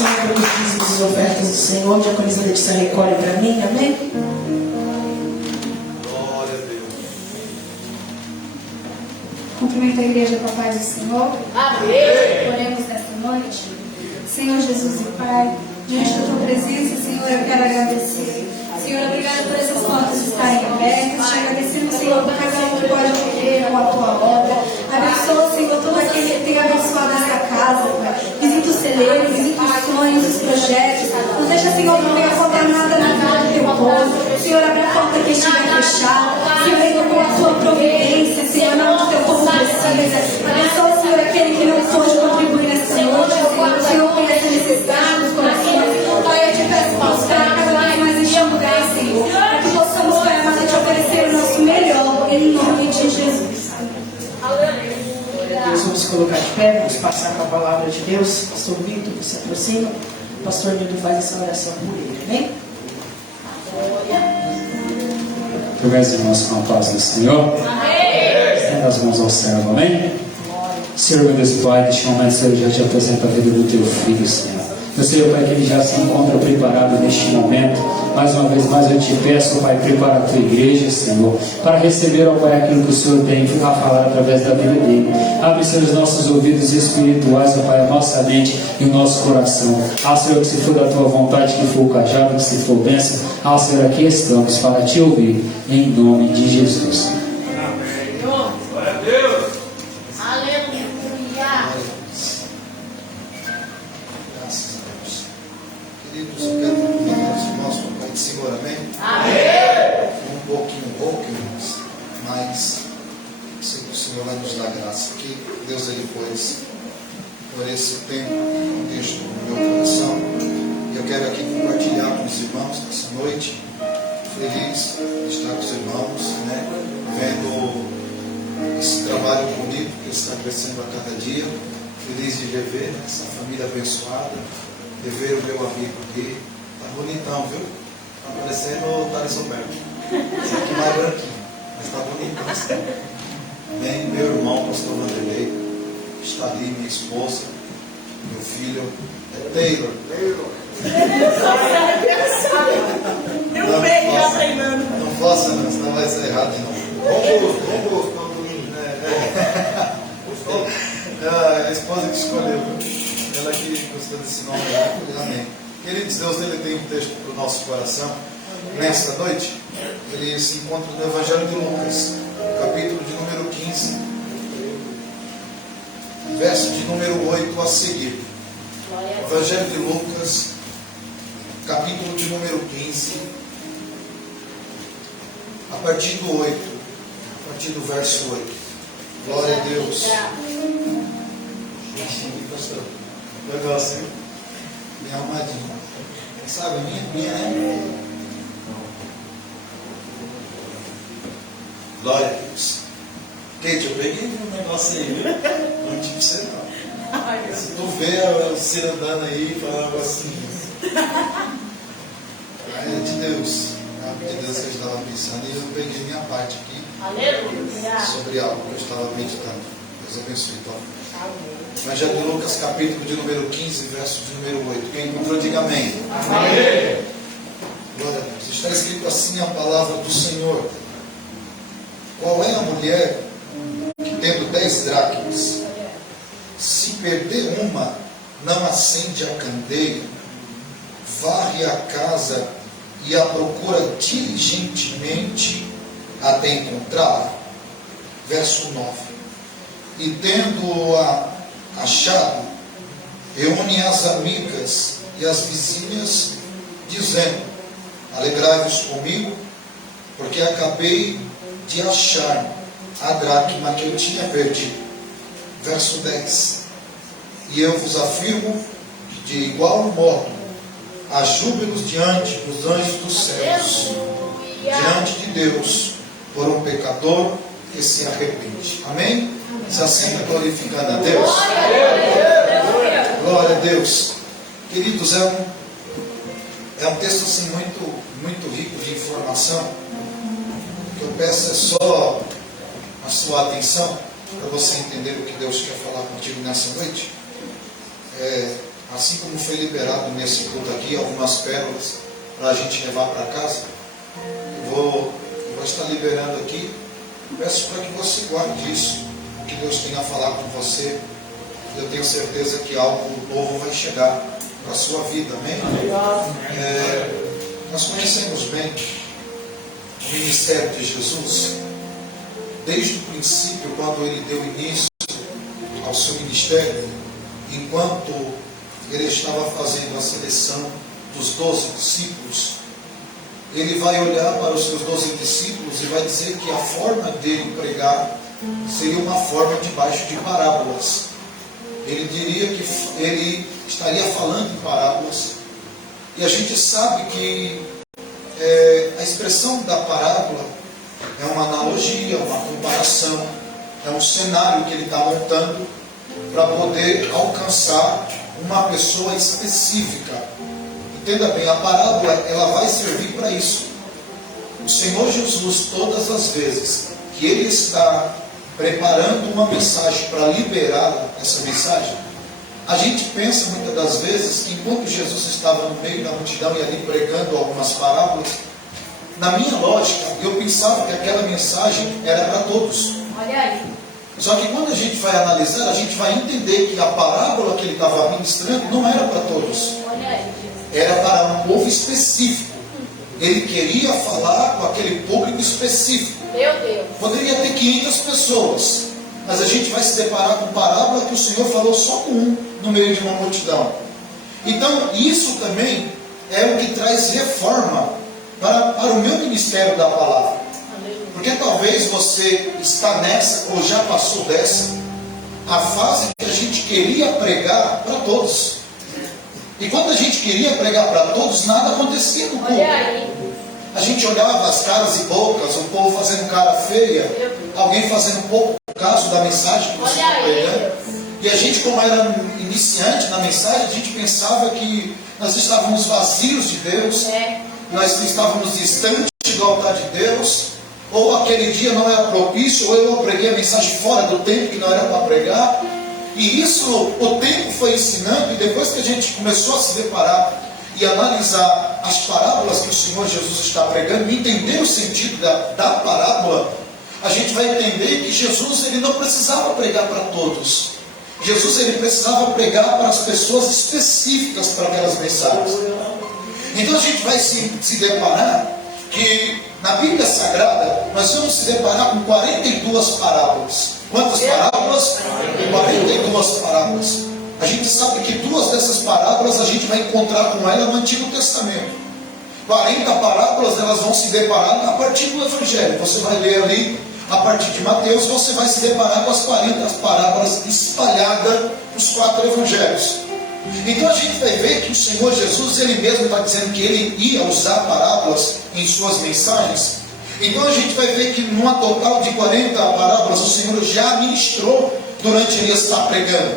Senhor, pelos dízimos e ofertas do Senhor. Diaconisa Letícia recolhe para mim, amém? Glória a Deus. Cumprimento a igreja com a paz do Senhor. Amém. Oremos nesta noite. Senhor Jesus e Pai, diante da tua presença, Senhor, eu quero agradecer. Senhor, obrigado por essas portas estarem abertas. Te agradecemos, Senhor, por cada um que pode cooperar com a tua obra. Abençoa, Senhor, todo aquele que tem abençoado essa casa, Pai. Visita o celeiro, visita os sonhos, os projetos. Não deixa, Senhor, que venha faltar nada na vida do teu povo. Senhor, abre a porta que estiver fechada. Senhor, venha com a tua providência, Senhor, não que o teu povo precisa. Abençoa, Senhor, aquele que não pôde contribuir nessa noite. Senhor, conhece a necessidade dos corações. Pai, eu te peço para mostrar cada vez mais enxugar, Senhor, para que possamos, Pai amado, te oferecer o nosso melhor, em nome de Jesus. Deus, vamos colocar de pé, vamos passar com a palavra de Deus. Pastor Vitor, se aproxima. O pastor Nildo faz essa oração por ele, amém? Meus irmãos, com a paz do Senhor. Estenda as mãos ao céu, amém? Senhor, meu Deus Pai, neste momento, Senhor, já te apresento a vida do teu filho, Senhor. Eu sei, Pai, que ele já se encontra preparado neste momento. Mais uma vez mais eu te peço, Pai, prepara a tua igreja, Senhor, para receber, ó Pai, aquilo que o Senhor tem a falar através da vida dele. Abre, Senhor, os nossos ouvidos espirituais, ó Pai, a nossa mente e o nosso coração. Ah, Senhor, que se for da tua vontade, que for o cajado, que se for bênção. Ah, Senhor, aqui estamos para te ouvir, em nome de Jesus. Glória a Deus. Aleluia. Graças a Deus. Queridos, eu quero convidar os irmãos para o Pai do Senhor, amém? Amém. Um pouquinho rouco, irmãos, mas sei que o Senhor vai nos dar graça. Que Deus ele pôs por esse tempo, deixo no meu coração. E eu quero aqui compartilhar com os irmãos nessa noite. Feliz de estar com os irmãos, né? Vendo esse trabalho bonito que está crescendo a cada dia. Feliz de rever essa família abençoada. Rever o meu amigo aqui. Tá bonitão, viu? Tá parecendo o Thales Roberto. Esse aqui mais branquinho, mas tá bonitão assim. Bem, meu irmão, pastor Vanderlei. Está ali minha esposa. Meu filho é Taylor. Não faça, não, senão vai ser errado de novo. A esposa que escolheu, ela que gostou desse nome, amém. Queridos, Deus ele tem um texto para o nosso coração nesta noite. Ele se encontra no Evangelho de Lucas, capítulo de número 15, verso de número 8 a seguir. Evangelho de Lucas, capítulo de número 15, a partir do 8, a partir do verso 8. Glória a Deus. Pastor, legal assim, bem arrumadinho. Sabe, minha é. Glória a Deus. Kate, eu peguei um negócio aí, viu? Não te você não. Se tu vê a Cira andando aí e falando assim. É de Deus. É de Deus que eu estava pensando e eu peguei minha parte aqui. Aleluia. Sobre algo que eu estava meditando. Deus abençoe, então. Evangelho de Lucas, capítulo de número 15, verso de número 8. Quem encontrou, diga amém. Amém. Glória a Deus. Está escrito assim a palavra do Senhor. Qual é a mulher que, tendo 10 dracmas, se perder uma, não acende a candeia, varre a casa e a procura diligentemente até encontrá-la? Verso 9. E tendo-a achado, reúne as amigas e as vizinhas, dizendo: alegrai-vos comigo, porque acabei de achar a dracma que eu tinha perdido. Verso 10. E eu vos afirmo que de igual modo há júbilos diante dos anjos dos céus, diante de Deus, por um pecador que se arrepende. Amém? Se assenta glorificando a Deus. Glória a Deus. Queridos, é um texto assim muito rico de informação. O que eu peço é só a sua atenção para você entender o que Deus quer falar contigo nessa noite. assim como foi liberado nesse culto aqui, algumas pérolas para a gente levar para casa, eu vou estar liberando aqui. Peço para que você guarde isso, o que Deus tem a falar com você. Eu tenho certeza que algo novo vai chegar para a sua vida, amém? Nós conhecemos bem o ministério de Jesus, desde o princípio, quando ele deu início ao seu ministério, enquanto ele estava fazendo a seleção dos 12 discípulos, ele vai olhar para os seus 12 discípulos e vai dizer que a forma dele pregar seria uma forma debaixo de parábolas. Ele diria que ele estaria falando em parábolas. E a gente sabe que a expressão da parábola é uma analogia, uma comparação, é um cenário que ele está montando para poder alcançar uma pessoa específica. Entenda bem, a parábola ela vai servir para isso. O Senhor Jesus, todas as vezes que Ele está preparando uma mensagem para liberar essa mensagem, a gente pensa muitas das vezes que enquanto Jesus estava no meio da multidão e ali pregando algumas parábolas, na minha lógica, eu pensava que aquela mensagem era para todos. Olha aí. Só que quando a gente vai analisar, a gente vai entender que a parábola que ele estava ministrando não era para todos. Olha aí. Era para um povo específico. Ele queria falar com aquele público específico. Meu Deus. Poderia ter 500 pessoas, mas a gente vai se deparar com parábola que o Senhor falou só com um no meio de uma multidão. Então, isso também é o que traz reforma para o meu ministério da palavra. Porque talvez você está nessa ou já passou dessa, a fase que a gente queria pregar para todos. E quando a gente queria pregar para todos, nada acontecia no culto. A gente olhava as caras e bocas, o povo fazendo cara feia, alguém fazendo pouco caso da mensagem que você está pregando. E a gente, como era iniciante na mensagem, a gente pensava que nós estávamos vazios de Deus, nós estávamos distantes do altar de Deus, ou aquele dia não era propício, ou eu preguei a mensagem fora do tempo que não era para pregar. E isso o tempo foi ensinando, e depois que a gente começou a se deparar e analisar as parábolas que o Senhor Jesus está pregando, e entender o sentido da parábola, a gente vai entender que Jesus ele não precisava pregar para todos. Jesus ele precisava pregar para as pessoas específicas para aquelas mensagens. Então a gente vai se deparar que na Bíblia Sagrada nós vamos se deparar com 42 parábolas. Quantas parábolas? 42 parábolas. A gente sabe que 2 dessas parábolas a gente vai encontrar com ela no Antigo Testamento. 40 parábolas elas vão se deparar a partir do Evangelho. Você vai ler ali, a partir de Mateus, você vai se deparar com as 40 parábolas espalhadas nos 4 Evangelhos. Então a gente vai ver que o Senhor Jesus, Ele mesmo está dizendo que Ele ia usar parábolas em suas mensagens. Então a gente vai ver que numa total de 40 parábolas, o Senhor já ministrou durante Ele estar pregando.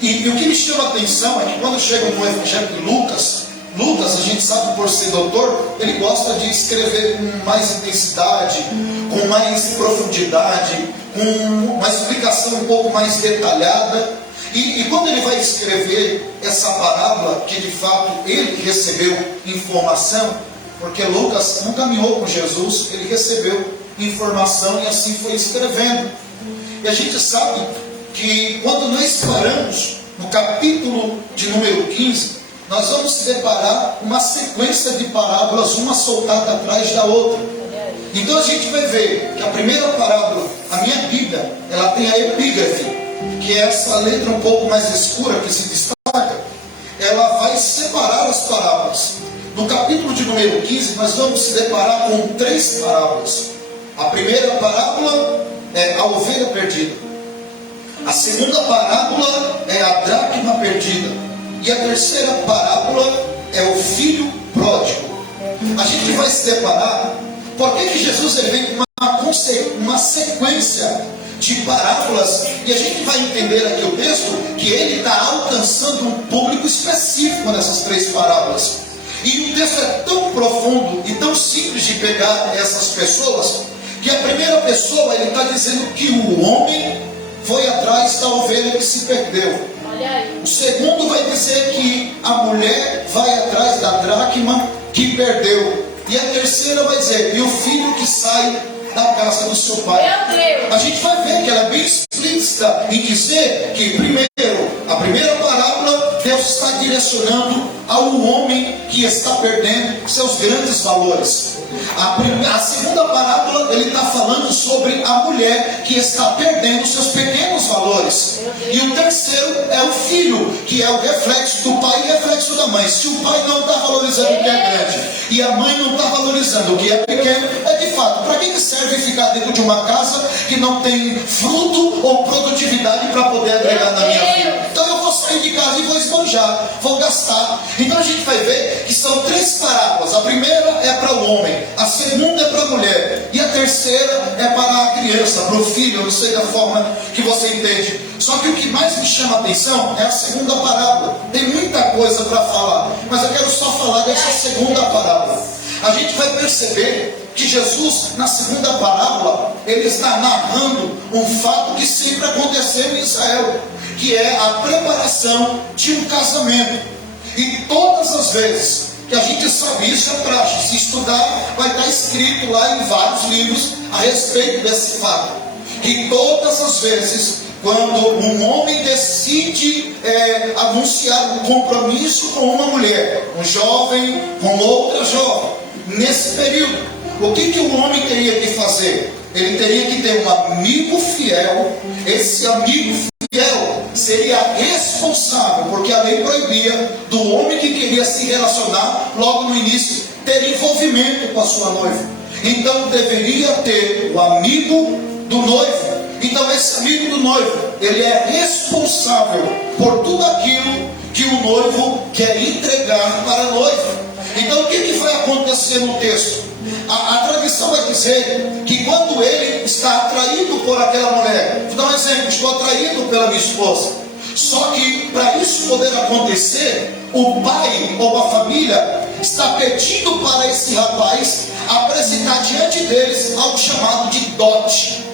E o que me chama a atenção é que quando chega no Evangelho de Lucas, a gente sabe por ser doutor, ele gosta de escrever com mais intensidade, com mais profundidade, com uma explicação um pouco mais detalhada. E quando ele vai escrever essa parábola, que de fato ele recebeu informação, porque Lucas não caminhou com Jesus, ele recebeu informação e assim foi escrevendo. E a gente sabe que quando nós paramos no capítulo de número 15, nós vamos se deparar com uma sequência de parábolas, uma soltada atrás da outra. Então a gente vai ver que a primeira parábola, a minha Bíblia, ela tem a epígrafe, que é essa letra um pouco mais escura que se destaca. Ela vai separar as parábolas. No capítulo de número 15, nós vamos se deparar com 3 parábolas. A primeira parábola é a ovelha perdida. A segunda parábola é a dracma perdida. E a terceira parábola é o filho pródigo. A gente vai se deparar, por que Jesus ele vem com uma sequência de parábolas, e a gente vai entender aqui o texto, que ele está alcançando um público específico nessas 3 parábolas. E o texto é tão profundo e tão simples de pegar essas pessoas, que a primeira pessoa ele está dizendo que o homem foi atrás da ovelha que se perdeu. O segundo vai dizer que a mulher vai atrás da dracma que perdeu. E a terceira vai dizer, e o filho que sai da casa do seu pai. A gente vai ver que ela é bem explícita em dizer que, primeiro, a primeira parábola, Deus está direcionando ao homem que está perdendo seus grandes valores. A segunda parábola, ele está falando sobre a mulher que está perdendo seus pequenos valores. E o terceiro é o filho, que é o reflexo do pai e reflexo da mãe. Se o pai não está valorizando o que é grande e a mãe não está valorizando o que é pequeno, é de fato, para que serve ficar dentro de uma casa que não tem fruto ou produtividade para poder agregar na minha vida? Então eu vou sair de casa e vou esbanjar, vou gastar. Então a gente vai ver que são três parábolas. A primeira é para o homem, a segunda é para a mulher e a terceira é para a criança, para o filho. Eu não sei da forma que você entende. Só que o que mais me chama a atenção é a segunda parábola. Tem muita coisa para falar, mas eu quero só falar dessa segunda parábola. A gente vai perceber que Jesus, na segunda parábola, ele está narrando um fato que sempre aconteceu em Israel, que é a preparação de um casamento. E todas as vezes que a gente sabe, isso é prático, se estudar, vai estar escrito lá em vários livros a respeito desse fato, que todas as vezes quando um homem decide anunciar um compromisso com uma mulher, um jovem com outra jovem, nesse período, o que o homem teria que fazer? Ele teria que ter um amigo fiel. Esse amigo fiel seria responsável, porque a lei proibia do homem que queria se relacionar logo no início ter envolvimento com a sua noiva. Então deveria ter o amigo do noivo. Então esse amigo do noivo, ele é responsável por tudo aquilo que o noivo quer entregar para a noiva. Então o que vai acontecer no texto? A tradição vai dizer que quando ele está atraído por aquela mulher, vou dar um exemplo, estou atraído pela minha esposa. Só que para isso poder acontecer, o pai ou a família está pedindo para esse rapaz apresentar diante deles algo chamado de dote.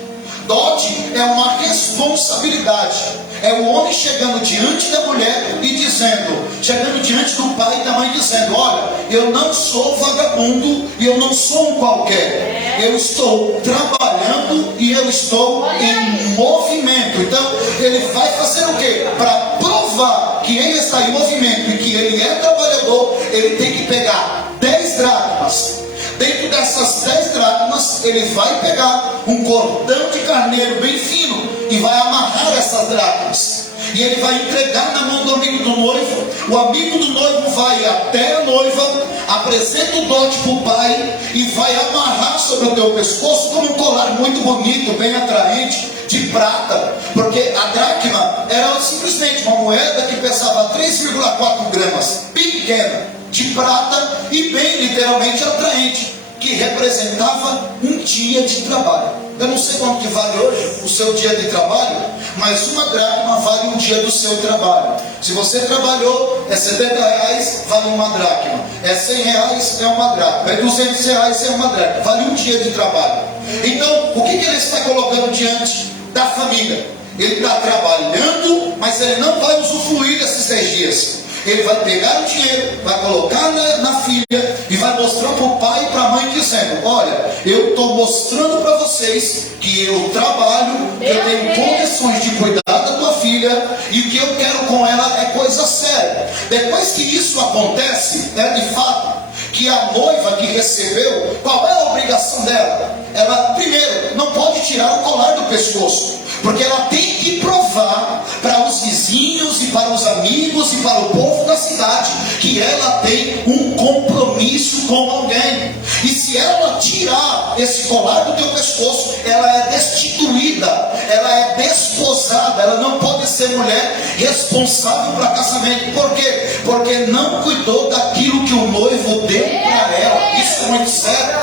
Dote é uma responsabilidade. É o homem chegando diante da mulher e dizendo, chegando diante do pai e da mãe dizendo, olha, eu não sou vagabundo e eu não sou um qualquer. Eu estou trabalhando e eu estou em movimento. Então, ele vai fazer o quê? Para provar que ele está em movimento e que ele é trabalhador, ele tem que pegar 10 dracmas. Dentro dessas 10 dracmas, ele vai pegar um cordão de carneiro bem fino e vai amarrar essas dracmas. E ele vai entregar na mão do amigo do noivo. O amigo do noivo vai até a noiva, apresenta o dote para o pai e vai amarrar sobre o teu pescoço como um colar muito bonito, bem atraente, de prata. Porque a dracma era simplesmente uma moeda que pesava 3,4 gramas, bem pequena, de prata e bem literalmente atraente, que representava um dia de trabalho. Eu não sei quanto que vale hoje o seu dia de trabalho, mas uma dracma vale um dia do seu trabalho. Se você trabalhou, é 70 reais, vale uma dracma. É 100 reais, é uma dracma. É 200 reais, é uma dracma. Vale um dia de trabalho. Então, o que ele está colocando diante da família? Ele está trabalhando, mas ele não vai usufruir desses 10 dias. Ele vai pegar o dinheiro, vai colocar na filha e vai mostrar para o pai e para a mãe dizendo, olha, eu estou mostrando para vocês que eu trabalho, que eu tenho condições de cuidar da tua filha e o que eu quero com ela é coisa séria. Depois que isso acontece, de fato, que a noiva que recebeu, qual é a obrigação dela? Ela, primeiro, não pode tirar o colar do pescoço, porque ela tem que provar para os vizinhos e para os amigos e para o povo da cidade que ela tem um compromisso com alguém. E se ela tirar esse colar do teu pescoço, ela é destituída, ela é desposada, ela não pode ser mulher responsável para casamento. Por quê? Porque não cuidou daquilo que o noivo deu para ela. Isso é muito sério.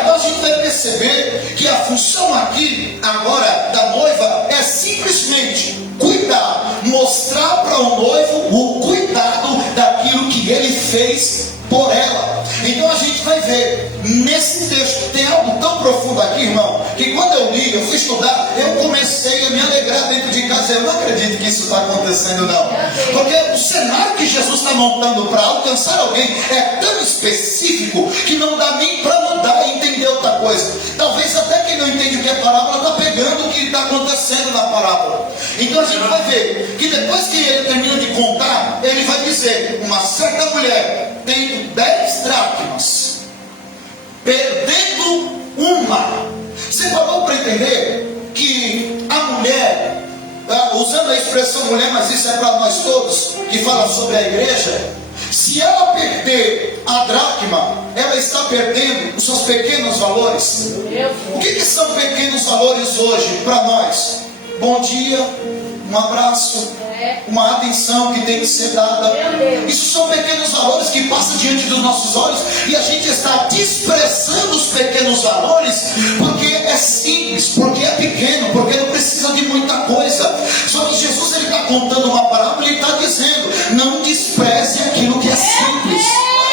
Então a gente vai perceber que a função aqui, agora, da noiva é simplesmente cuidar, mostrar para o noivo o cuidado daquilo que ele fez por ela. Então a gente vai ver nesse texto, tem algo tão profundo aqui, irmão, que quando eu li, eu fui estudar, eu comecei a me alegrar dentro de casa. Eu não acredito que isso está acontecendo, não. Porque o cenário que Jesus está montando para alcançar alguém é tão específico que não dá nem para mudar e entender outra coisa. Talvez até quem não entende o que é parábola está pegando o que está acontecendo na parábola. Então a gente vai ver que depois que ele termina de contar, ele vai dizer: uma certa mulher tendo 10 dracmas, perdendo uma. Você parou para entender que a mulher, usando a expressão mulher, mas isso é para nós todos, que fala sobre a igreja, se ela perder a dracma, ela está perdendo os seus pequenos valores. O que são pequenos valores hoje para nós? Bom dia, um abraço, uma atenção que tem que ser dada. Isso são pequenos valores que passam diante dos nossos olhos e a gente está desprezando os pequenos valores porque é simples, porque é pequeno, porque não precisa de muita coisa. Só que Jesus, ele está contando uma parábola e está dizendo: não despreze aquilo que é simples.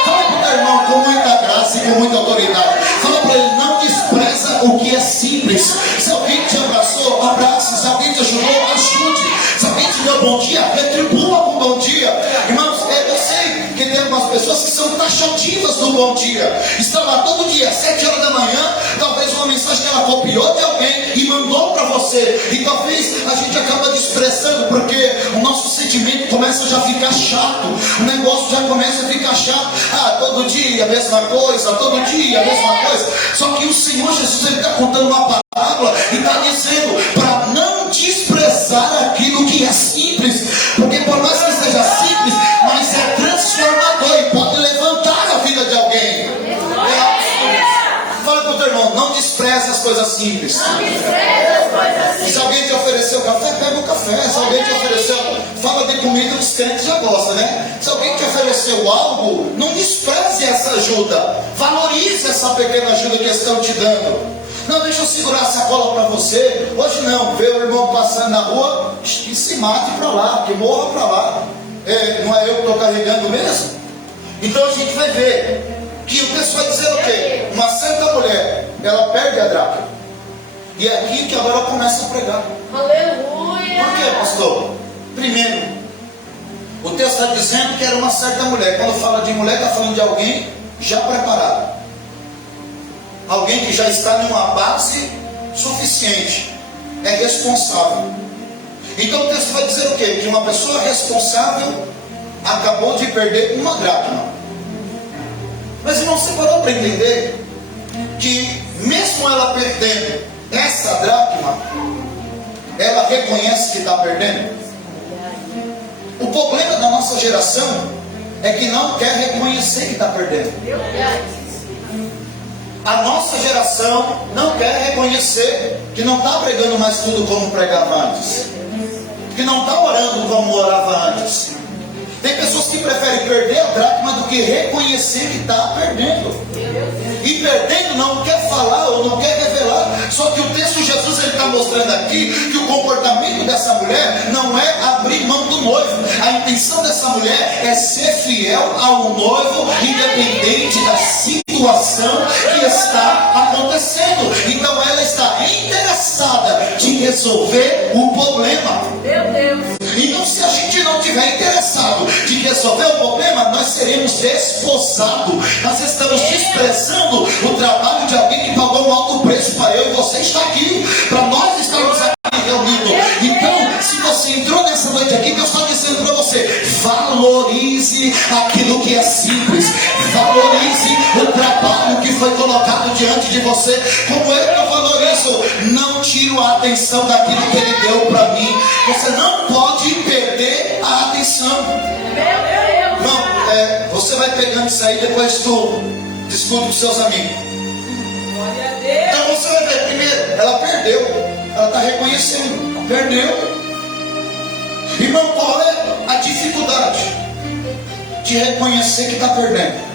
Fala para o teu irmão com muita graça e com muita autoridade. Fala para ele: não despreza o que é simples. Se alguém te abraçou, abrace. Se alguém te ajudou, ajude. Se alguém te deu bom dia, retribua com bom dia. Irmãos, eu sei que tem algumas pessoas que são taxativas do bom dia. Está lá todo dia, 7 horas da manhã, talvez uma mensagem que ela copiou de alguém e mandou para você. E talvez a gente acaba desprezando, porque o nosso sentimento começa já a ficar chato. O negócio já começa a ficar chato. Todo dia a mesma coisa, todo dia a mesma coisa. Só que o Senhor Jesus, ele está contando uma parábola e está dizendo para não desprezar aquilo que é simples, porque por mais que seja simples, mas é transformador e pode levantar a vida de alguém. Fala para o teu irmão: não despreze as coisas simples. Se alguém te ofereceu café, pega o café. Se alguém te ofereceu, fala de comida, os crentes já gostam, né? Se alguém te ofereceu algo, não despreze essa ajuda. Valorize essa pequena ajuda que eles estão te dando. Não, deixa eu segurar a sacola para você. Hoje não, vê o irmão passando na rua e se mate para lá, que morra para lá. Não é eu que estou carregando mesmo? Então a gente vai ver que o texto vai dizer o quê? Uma certa mulher, ela perde a dracma. E é aqui que agora começa a pregar. Aleluia! Por quê, pastor? Primeiro, o texto está dizendo que era uma certa mulher. Quando fala de mulher, está falando de alguém já preparado. Alguém que já está numa base suficiente. É responsável. Então o texto vai dizer o quê? Que uma pessoa responsável acabou de perder uma dracma. Mas irmão, você parou para entender que mesmo ela perdendo essa dracma, ela reconhece que está perdendo? O problema da nossa geração é que não quer reconhecer que está perdendo. A nossa geração não quer reconhecer que não está pregando mais tudo como pregava antes, que não está orando como orava antes. Tem pessoas que preferem perder a dracma do que reconhecer que está perdendo. E perdendo não quer falar ou não quer revelar. Só que o texto Jesus está mostrando aqui que o comportamento dessa mulher não é abrir mão do noivo. A intenção dessa mulher é ser fiel ao noivo, independente da situação que está acontecendo. Então ela está interessada em resolver o problema. Meu Deus! Então, se a gente não estiver interessado de resolver o problema, nós seremos desposados. Nós estamos desprezando o trabalho de alguém que pagou um alto preço para eu e você estar aqui, para nós estarmos aqui reunidos. Então, se você entrou nessa noite aqui, Deus está dizendo para você: valorize aquilo que é simples, valorize o trabalho que foi colocado diante de você. Como é que eu valorizo? Não tiro a atenção daquilo que Ele deu para mim. Você não pode perder a atenção. Não, você vai pegando isso aí, depois tu discute com seus amigos. Então você vai ver, primeiro, ela perdeu. Ela está reconhecendo, perdeu. Irmão, qual é a dificuldade de reconhecer que está perdendo?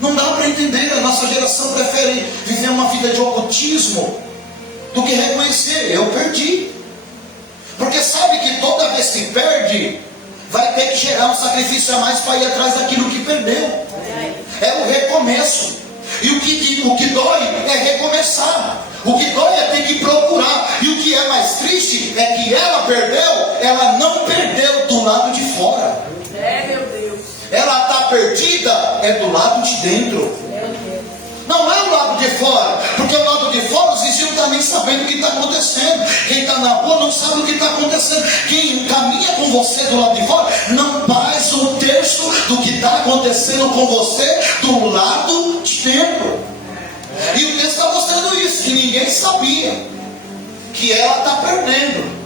Não dá para entender. A nossa geração prefere viver uma vida de ocultismo do que reconhecer: eu perdi. Porque sabe que toda vez que perde, vai ter que gerar um sacrifício a mais para ir atrás daquilo que perdeu. É o recomeço. E o que dói é recomeçar. O que dói é ter que procurar. E o que é mais triste é que ela perdeu, ela não perdeu do lado de fora. Meu Deus. Ela está perdida, é do lado de dentro. Não é o lado de fora, porque o lado de fora os vizinhos não estão nem sabendo o que está acontecendo. Quem está na rua não sabe o que está acontecendo. Quem caminha com você do lado de fora não faz um terço do que está acontecendo com você do lado de dentro. E o texto está mostrando isso, que ninguém sabia que ela está perdendo.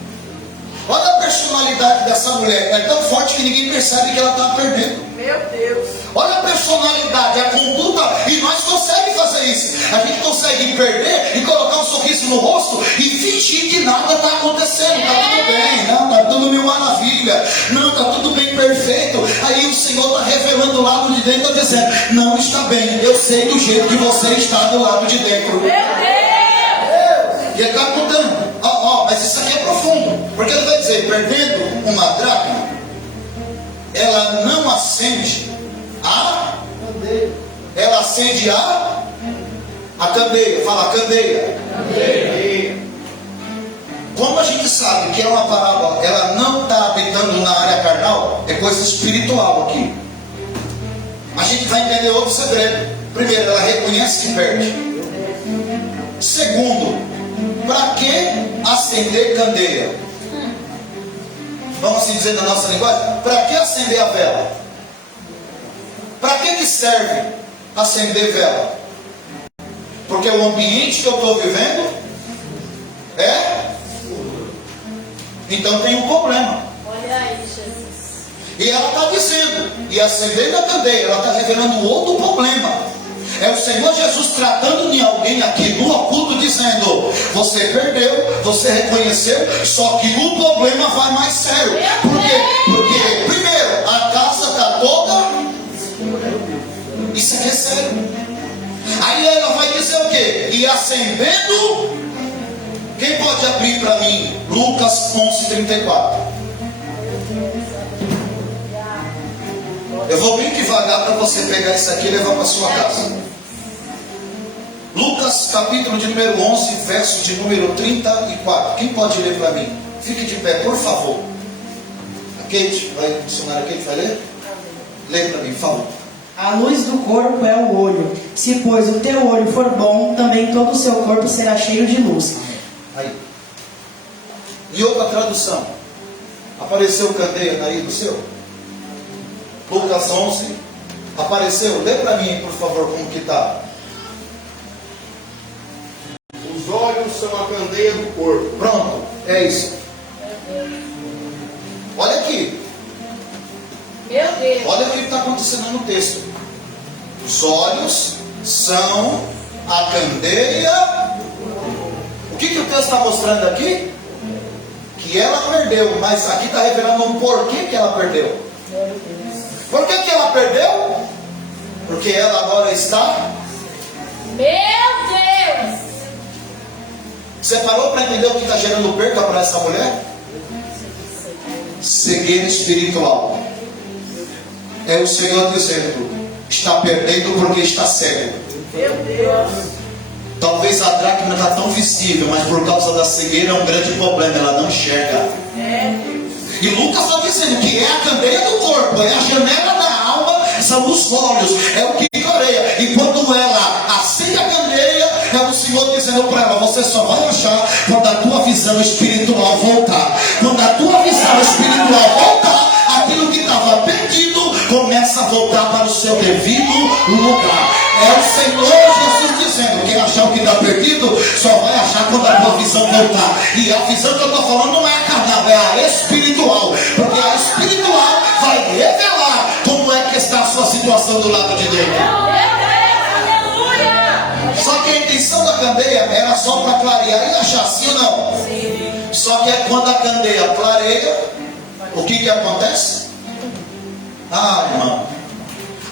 Olha a personalidade dessa mulher, é tão forte que ninguém percebe que ela está perdendo. Meu Deus. Olha a personalidade, a conduta, e nós conseguimos fazer isso. A gente consegue perder e colocar um sorriso no rosto e fingir que nada está acontecendo. Está tudo bem, não, está tudo mil maravilha, não, está tudo bem perfeito. Aí o Senhor está revelando o lado de dentro, está dizendo: não está bem, eu sei do jeito que você está do lado de dentro. Meu Deus. E ele está contando, mas isso aqui é profundo, porque ele vai dizer: perdendo uma dracma, ela não acende a candeia. Ela acende a candeia. Fala, candeia. Candeia. Como a gente sabe que é uma parábola, ela não está habitando na área carnal, é coisa espiritual aqui. A gente vai entender outro segredo. Primeiro, ela reconhece que perde. Segundo, para que acender candeia? Vamos assim dizer na nossa linguagem, para que acender a vela? Para que serve acender vela? Porque o ambiente que eu estou vivendo é... Então tem um problema. Olha aí, Jesus. E ela está dizendo, e acendendo a candeia, ela está revelando outro problema. É o Senhor Jesus tratando de alguém aqui no oculto, dizendo: você perdeu, você reconheceu, só que o problema vai mais sério. Por quê? Porque, primeiro, a casa está toda... Isso aqui é sério. Aí ela vai dizer o quê? E acendendo... Quem pode abrir para mim? Lucas 11:34. Eu vou bem devagar para você pegar isso aqui e levar para sua casa. Lucas, capítulo de número 11, verso de número 34. Quem pode ler para mim? Fique de pé, por favor. A Kate, vai ensinar a Kate, vai ler? Lê para mim, fala. A luz do corpo é o olho. Se, pois, o teu olho for bom, também todo o seu corpo será cheio de luz. Aí. E outra tradução. Apareceu candeia aí do seu? Lucas 11. Apareceu? Lê para mim, por favor, como que está. Os olhos são a candeia do corpo. Pronto, é isso. Olha aqui. Meu Deus. Olha o que está acontecendo no texto. Os olhos são a candeia. O que o texto está mostrando aqui? Que ela perdeu, mas aqui está revelando um porquê que ela perdeu. Por que ela perdeu? Porque ela agora está... Meu Deus. Você parou para entender o que está gerando perda para essa mulher? Cegueira espiritual. É o Senhor dizendo: está perdendo porque está cego. Meu Deus. Talvez a dracma está tão visível, mas por causa da cegueira é um grande problema, ela não enxerga. E Lucas está dizendo que é a candeia do corpo, é a janela da alma, são os olhos, é o que clareia. E quando ela acende a candeia, é o Senhor dizendo para ela: você só vai achar quando a tua visão espiritual voltar. Quando a tua visão espiritual voltar, aquilo que estava perdido começa a voltar para o seu devido lugar. É o Senhor Jesus dizendo: quem achar o que está perdido só vai achar quando a tua visão voltar. E a visão que eu estou falando não é a carnal, é a espiritual. Porque a espiritual vai revelar como é que está a sua situação do lado de dentro. Aleluia. Só que a intenção da candeia era só para clarear e achar, sim ou não? Sim. Só que é quando a candeia clareia, o que acontece? Ah, irmão,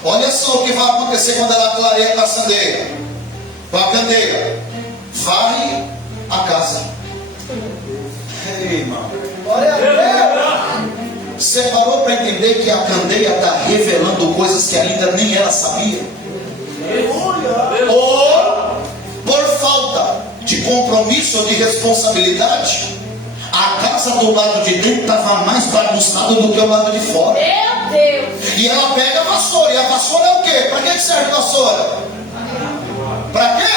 olha só o que vai acontecer quando ela clareia com a candeia. Com a candeia, varre a casa. Ei, irmão, olha a Você parou para entender que a candeia está revelando coisas que ainda nem ela sabia? Ou por falta de compromisso ou de responsabilidade, a casa do lado de dentro estava mais bagunçada do que o lado de fora. Meu Deus. E ela pega a vassoura. E a vassoura é o quê? Para que serve a vassoura? Para quê?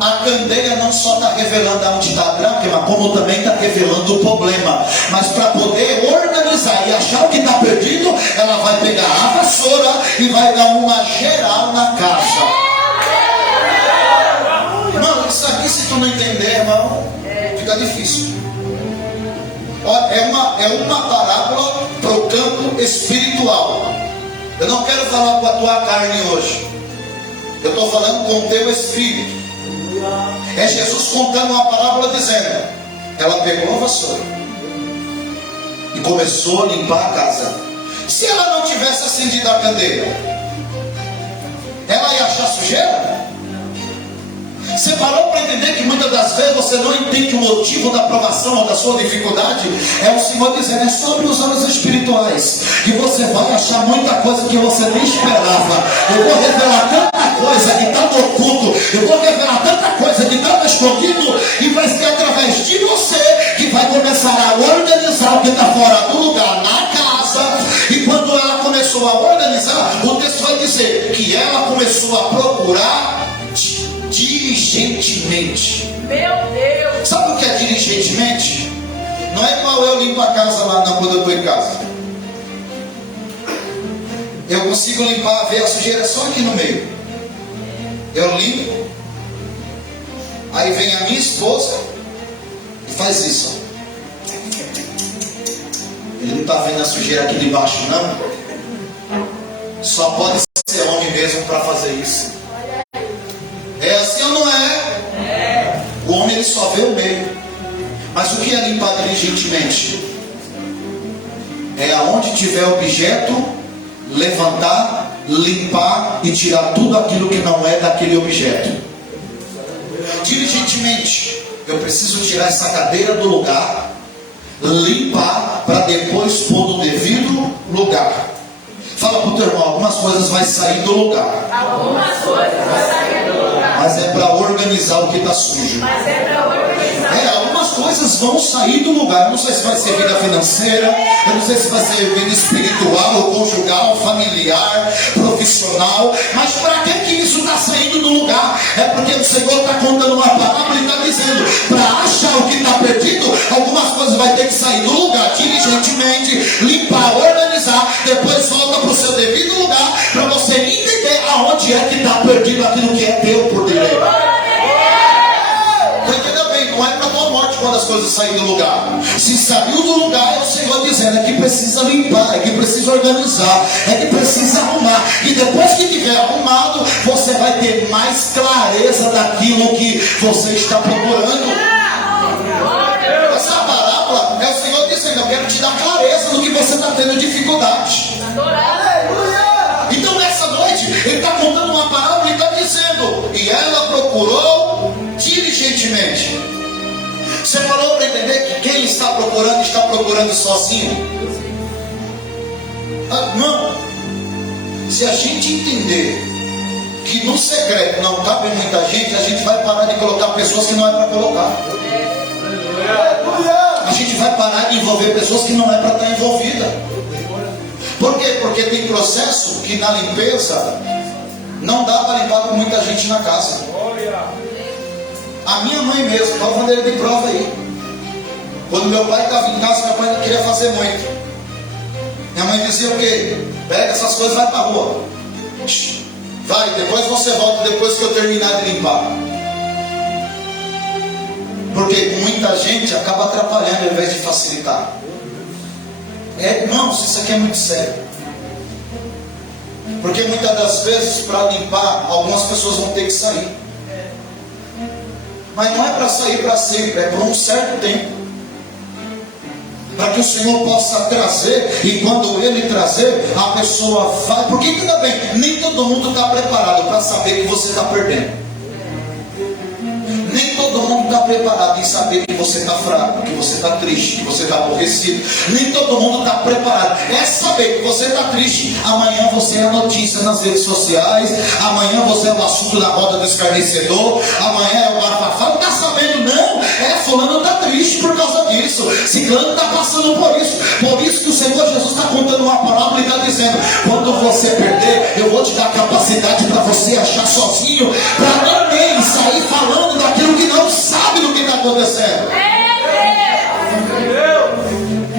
A candeia não só está revelando onde está a dracma, como também está revelando o problema. Mas para poder organizar e achar o que está perdido, ela vai pegar a vassoura e vai dar uma geral na casa. Irmão, isso aqui, se tu não entender, irmão, fica difícil. É uma parábola para o campo espiritual. Eu não quero falar com a tua carne hoje. Eu estou falando com o teu espírito. É Jesus contando uma parábola dizendo: ela pegou a vassoura e começou a limpar a casa. Se ela não tivesse acendido a candeia, ela ia achar sujeira? Você parou para entender que muitas das vezes você não entende o motivo da provação ou da sua dificuldade? É o Senhor dizendo: é sobre os olhos espirituais que você vai achar muita coisa que você nem esperava. Eu vou revelar tanta coisa que está no oculto, eu vou revelar tanta coisa que está no escondido, e vai ser através de você que vai começar a organizar o que está fora do lugar na casa. E quando ela começou a organizar, o texto vai dizer que ela começou a procurar diligentemente. Meu Deus. Sabe o que é diligentemente? Não é igual eu limpo a casa lá quando eu estou em casa. Eu consigo limpar, ver a sujeira só aqui no meio. Eu limpo. Aí vem a minha esposa e faz isso. Ele não está vendo a sujeira aqui de baixo, não? Só pode ser homem mesmo para fazer isso. É assim ou não é? O homem, ele só vê o meio. Mas o que é limpar diligentemente? É aonde tiver objeto, levantar, limpar e tirar tudo aquilo que não é daquele objeto. Diligentemente, eu preciso tirar essa cadeira do lugar, limpar para depois pôr no devido lugar. Fala para o teu irmão: algumas coisas vai sair do lugar. Algumas coisas vão sair do lugar. Mas é para organizar o que está sujo. Mas é para organizar. Algumas coisas vão sair do lugar. Eu não sei se vai ser vida financeira, eu não sei se vai ser vida espiritual, conjugal, familiar, profissional. Mas para que isso está saindo do lugar? É porque o Senhor está contando uma parábola e está dizendo: para achar o que está perdido, algumas coisas vai ter que sair do lugar diligentemente, limpar, organizar, depois volta para o seu devido lugar, para você entender aonde é que está perdido aquilo que é teu por direito. Entenda bem, não é para tua morte quando as coisas saírem do lugar. Se saiu do lugar, é o Senhor dizendo: é que precisa limpar, é que precisa organizar, é que precisa arrumar. E depois que tiver arrumado, você vai ter mais clareza daquilo que você está procurando. Essa parábola é o Senhor dizendo: eu quero te dar clareza do que você está tendo dificuldade. Então nessa noite ele está contando uma parábola e está dizendo: e ela procurou diligentemente. Você falou para entender que quem está procurando sozinho? Não. Se a gente entender que no secreto não cabe muita gente, a gente vai parar de colocar pessoas que não é para colocar. A gente vai parar de envolver pessoas que não é para estar envolvida. Por quê? Porque tem processo que na limpeza não dá para limpar com muita gente na casa. A minha mãe mesmo, estava falando de prova aí. Quando meu pai estava em casa, meu pai não queria fazer muito. Minha mãe dizia o quê? Pega essas coisas e vai para a rua. Vai, depois você volta, depois que eu terminar de limpar. Porque muita gente acaba atrapalhando ao invés de facilitar. Irmãos, isso aqui é muito sério. Porque muitas das vezes, para limpar, algumas pessoas vão ter que sair. Mas não é para sair para sempre, é por um certo tempo. Para que o Senhor possa trazer, e quando Ele trazer, a pessoa vai. Porque ainda bem, nem todo mundo está preparado para saber que você está perdendo. Nem todo mundo está preparado em saber que você está fraco, que você está triste, que você está aborrecido. Nem todo mundo está preparado. É saber que você está triste. Amanhã você é a notícia nas redes sociais. Amanhã você é o assunto da roda do escarnecedor. Amanhã é o bafafá. Não está sabendo, não. Fulano está triste por causa disso. Ciclano está passando por isso. Por isso que o Senhor Jesus está contando uma parábola e está dizendo: quando você perder, eu vou te dar capacidade para você achar sozinho, para ninguém sair falando daquilo que não sabe do que está acontecendo.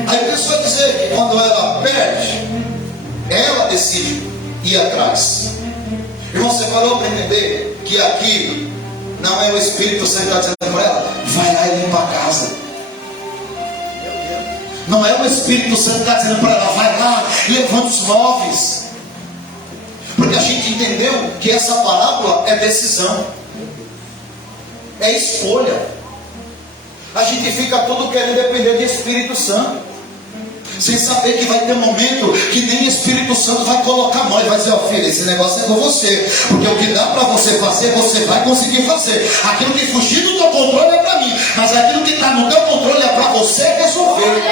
Aí a pessoa dizer que quando ela perde, ela decide ir atrás. Irmão, você parou para entender que aqui não é o Espírito Santo que está dizendo para ela: vai lá e limpa a casa. Não é o Espírito Santo que está dizendo para ela: vai lá e levanta os móveis. Porque a gente entendeu que essa parábola é decisão, é escolha. A gente fica todo querendo depender do Espírito Santo, sem saber que vai ter momento que nem Espírito Santo vai colocar a mão e vai dizer: ó filho, esse negócio é com você, porque o que dá para você fazer, você vai conseguir fazer. Aquilo que fugir do teu controle é para mim, mas aquilo que está no teu controle é para você resolver.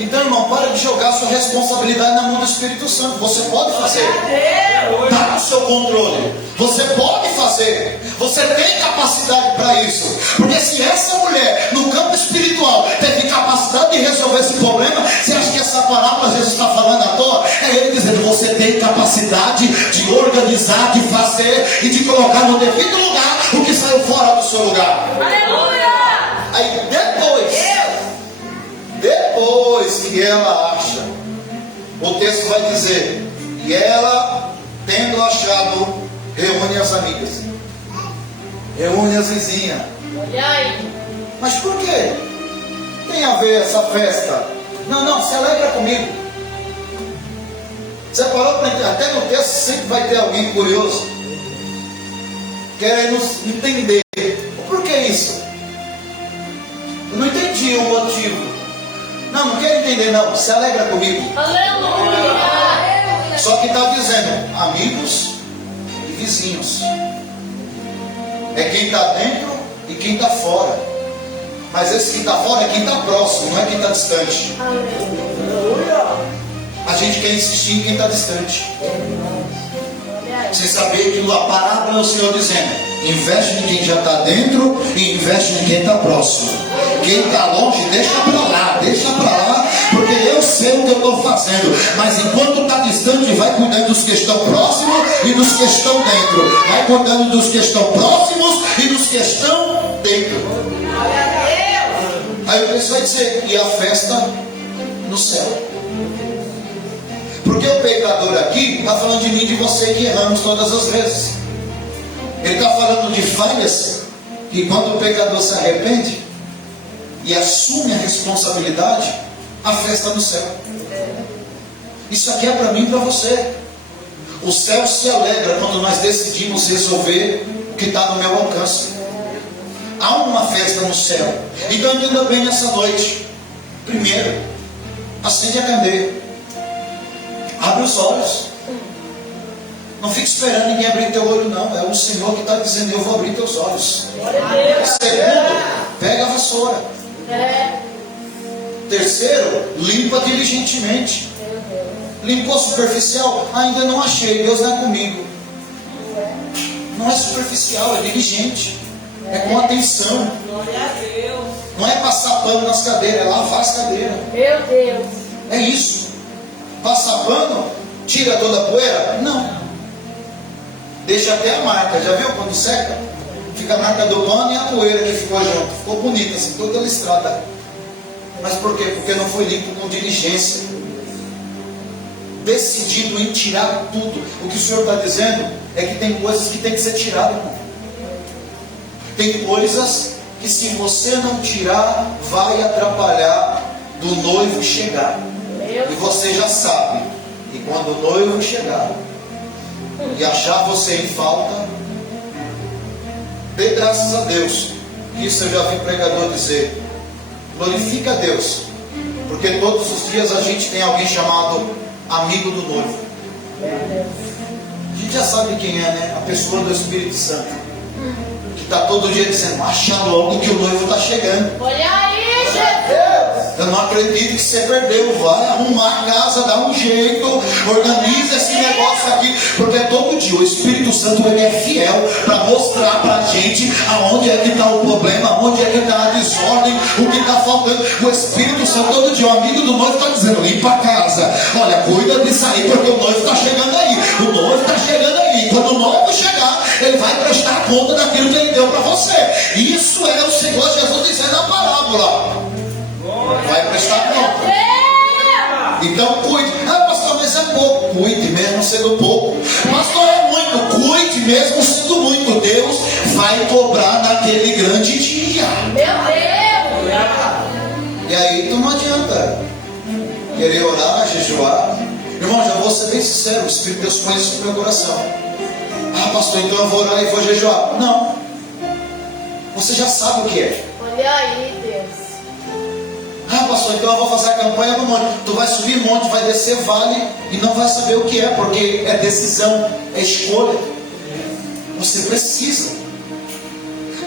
Então, irmão, para de jogar sua responsabilidade na mão do Espírito Santo. Você pode fazer, está no seu controle. Você pode fazer, você tem capacidade para isso. Porque se essa mulher no campo espiritual teve capacidade de resolver esse problema, você acha que essa parábola Jesus está falando à toa? É ele dizendo: você tem capacidade de organizar, de fazer e de colocar no devido lugar o que saiu fora do seu lugar. Aleluia! Aí depois que ela acha, o texto vai dizer: e ela, tendo achado, reúne as amigas, reúne as vizinhas. Olha aí. Mas por quê? Tem a ver essa festa? Não, se alegra comigo. Você parou para entender? Até no texto sempre vai ter alguém curioso, querendo entender por que isso. Eu não entendi o motivo. Não quero entender não, se alegra comigo. Aleluia! Só que está dizendo amigos e vizinhos. É quem está dentro e quem está fora. Mas esse que está fora é quem está próximo, não é quem está distante. A gente quer insistir em quem está distante, sem saber que a parábola é o Senhor dizendo: investe em quem já está dentro e investe em quem está próximo. Quem está longe, deixa para lá, porque eu sei o que eu estou fazendo. Mas enquanto está distante, vai cuidando dos que estão próximos e dos que estão dentro. Vai cuidando dos que estão próximos e dos que estão dentro. Aí o texto vai dizer: e a festa no céu. Porque o pecador aqui está falando de mim e de você, que erramos todas as vezes. Ele está falando de falhas, que quando o pecador se arrepende e assume a responsabilidade, a festa no céu. Isso aqui é para mim e para você. O céu se alegra quando nós decidimos resolver o que está no meu alcance. Há uma festa no céu. Então entenda bem nessa noite. Primeiro, acende a candeia. Abre os olhos. Não fique esperando ninguém abrir teu olho, não. É o Senhor que está dizendo: eu vou abrir teus olhos. Segundo, pega a vassoura. Terceiro, limpa diligentemente. Limpou superficial? Ainda não achei. Deus não é comigo. Não é superficial, é diligente. É com atenção. Não é passar pano nas cadeiras, é lavar as cadeiras. Meu Deus. É isso. Passar pano, tira toda a poeira? Não. Deixa até a marca. Já viu quando seca? Fica a marca do pano e a poeira que ficou junto. Ficou bonita, assim, toda listrada. Mas por quê? Porque não foi limpo com diligência. Decidido em tirar tudo. O que o Senhor está dizendo é que tem coisas que tem que ser tiradas, irmão. Tem coisas que, se você não tirar, vai atrapalhar do noivo chegar. E você já sabe. E quando o noivo chegar e achar você em falta, dê graças a Deus. Isso eu já vi pregador dizer: glorifica a Deus, porque todos os dias a gente tem alguém chamado amigo do noivo. A gente já sabe quem é, né? A pessoa do Espírito Santo, que está todo dia dizendo, marcha logo que o noivo está chegando. Olha aí, Jesus. Eu não acredito que você perdeu. Vai arrumar a casa, dá um jeito, organiza esse negócio aqui, porque todo dia o Espírito Santo ele é fiel para mostrar para a gente aonde é que está o problema, aonde é que está a desordem, o que está faltando. O Espírito Santo todo dia, o amigo do noivo está dizendo, limpa a casa, olha, cuida disso aí, porque o noivo está chegando aí, o noivo está chegando aí. Quando o noivo chegar, ele vai prestar conta daquilo que ele deu para você. Isso é o Senhor Jesus dizendo na parábola. Vai prestar conta. Então cuide. Ah, pastor, mas é pouco. Cuide mesmo sendo pouco. Pastor, é muito. Cuide mesmo sendo muito. Deus vai cobrar naquele grande dia. Meu Deus. E aí tu não adianta querer orar, jejuar. Irmão, já vou ser bem sincero. O Espírito de Deus conhece o meu coração. Ah, pastor, então eu vou orar e vou jejuar. Não. Você já sabe o que é. Olha aí, Deus. Ah, pastor, então eu vou fazer a campanha no monte. Tu vai subir monte, vai descer vale e não vai saber o que é, porque é decisão, é escolha. Você precisa.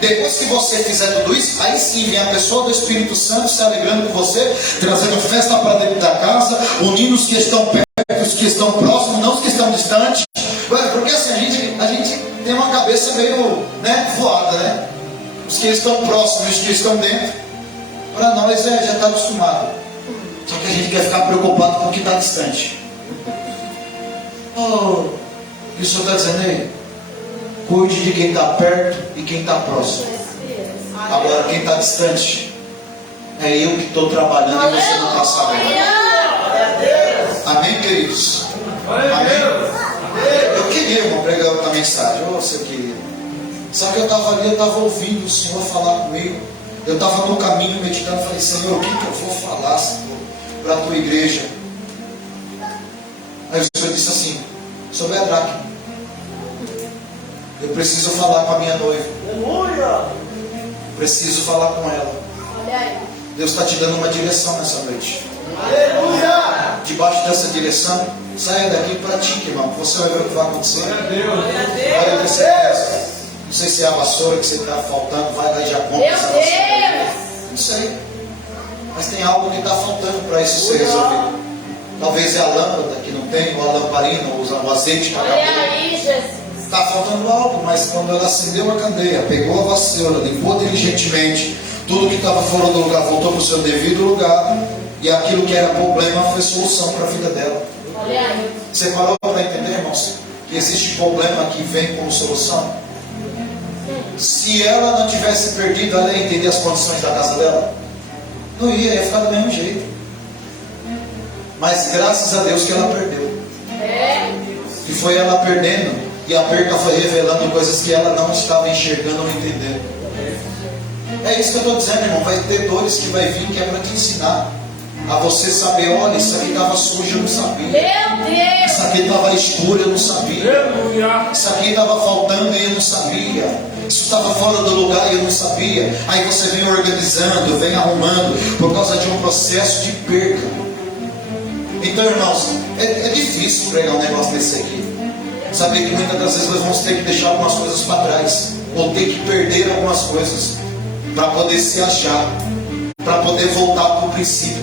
Depois que você fizer tudo isso, aí sim vem a pessoa do Espírito Santo se alegrando com você, trazendo festa para dentro da casa, unindo os que estão perto, os que estão próximos, não os que estão distantes. Porque assim, a gente tem uma cabeça meio voada, né? Os que estão próximos, os que estão dentro. Para nós já está acostumado. Só que a gente quer ficar preocupado com o que está distante. Oh, e o Senhor está dizendo aí? Cuide de quem está perto e quem está próximo. Agora quem está distante é eu que estou trabalhando e você não está sabendo. Amém, queridos? Amém? Eu queria, irmão, pregar outra mensagem. Oh, se eu queria. Só que eu estava ali, eu estava ouvindo o Senhor falar comigo. Eu estava no caminho meditando, falei, Senhor, o que eu vou falar, Senhor, para a tua igreja? Aí o Senhor disse assim, sobre a dracma. Eu preciso falar com a minha noiva. Preciso falar com ela. Deus está te dando uma direção nessa noite. Debaixo dessa direção, saia daqui e pratique, irmão. Você vai ver o que vai acontecer. Olha, eu tenho certeza. Não sei se é a vassoura que você está faltando, vai lá e já compra. Meu Deus! Não sei. Mas tem algo que está faltando para isso ser resolvido. Talvez é a lâmpada que não tem, ou a lamparina, ou o azeite para Olha aí, Jesus. Está faltando algo, mas quando ela acendeu a candeia, pegou a vassoura, limpou diligentemente, tudo que estava fora do lugar voltou para o seu devido lugar, e aquilo que era problema foi solução para a vida dela. Olha aí. Você parou para entender, irmãos, que existe problema que vem como solução? Se ela não tivesse perdido, ela ia entender as condições da casa dela? Não ia ficar do mesmo jeito. Mas graças a Deus que ela perdeu. E foi ela perdendo, e a perda foi revelando coisas que ela não estava enxergando ou entendendo. É isso que eu estou dizendo, irmão. Vai ter dores que vai vir, que é para te ensinar a você saber, olha, isso aqui estava sujo, eu não sabia. Meu Deus! Isso aqui estava escuro, eu não sabia. Isso aqui estava faltando e eu não sabia. Isso estava fora do lugar e eu não sabia. Aí você vem organizando, vem arrumando, por causa de um processo de perda. Então, irmãos, é difícil pregar um negócio desse aqui. Saber que muitas das vezes nós vamos ter que deixar algumas coisas para trás, ou ter que perder algumas coisas, para poder se achar, para poder voltar para o princípio.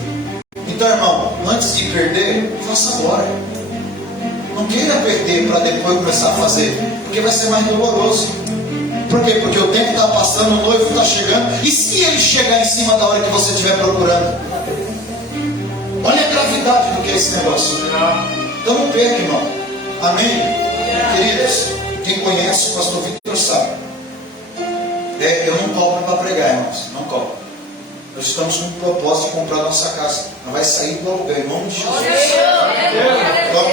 Então, irmão, antes de perder, faça agora. Não queira perder para depois começar a fazer, porque vai ser mais doloroso. Por quê? Porque o tempo está passando, o noivo está chegando. E se ele chegar em cima da hora que você estiver procurando? Olha a gravidade do que é esse negócio. Então não perca, irmão. Amém? Queridos, quem conhece o pastor Victor sabe. Eu não cobro para pregar, irmãos. Não cobro. Nós estamos com o propósito de comprar nossa casa. Não vai sair do aluguel, em nome de Jesus.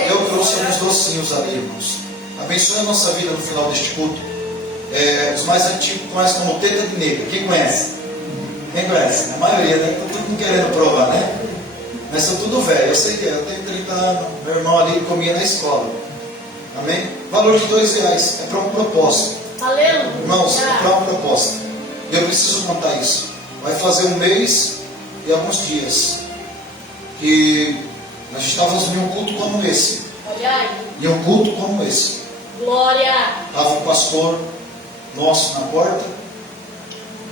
Eu trouxe alguns docinhos ali, irmãos. Abençoe a nossa vida no final deste culto. Os mais antigos conhecem como teta de negro. Quem conhece? Quem conhece? A maioria, né? Está todo mundo querendo provar, né? Mas são tudo velho. Eu sei que eu tenho 30 anos. Meu irmão ali comia na escola. Amém? Valor de R$2. É para um propósito. Aleluia. Irmãos, é para um propósito. Eu preciso contar isso. Vai fazer um mês e alguns dias que nós estávamos em um culto como esse. Olha aí. Em um culto como esse. Glória. Estava o pastor nosso na porta.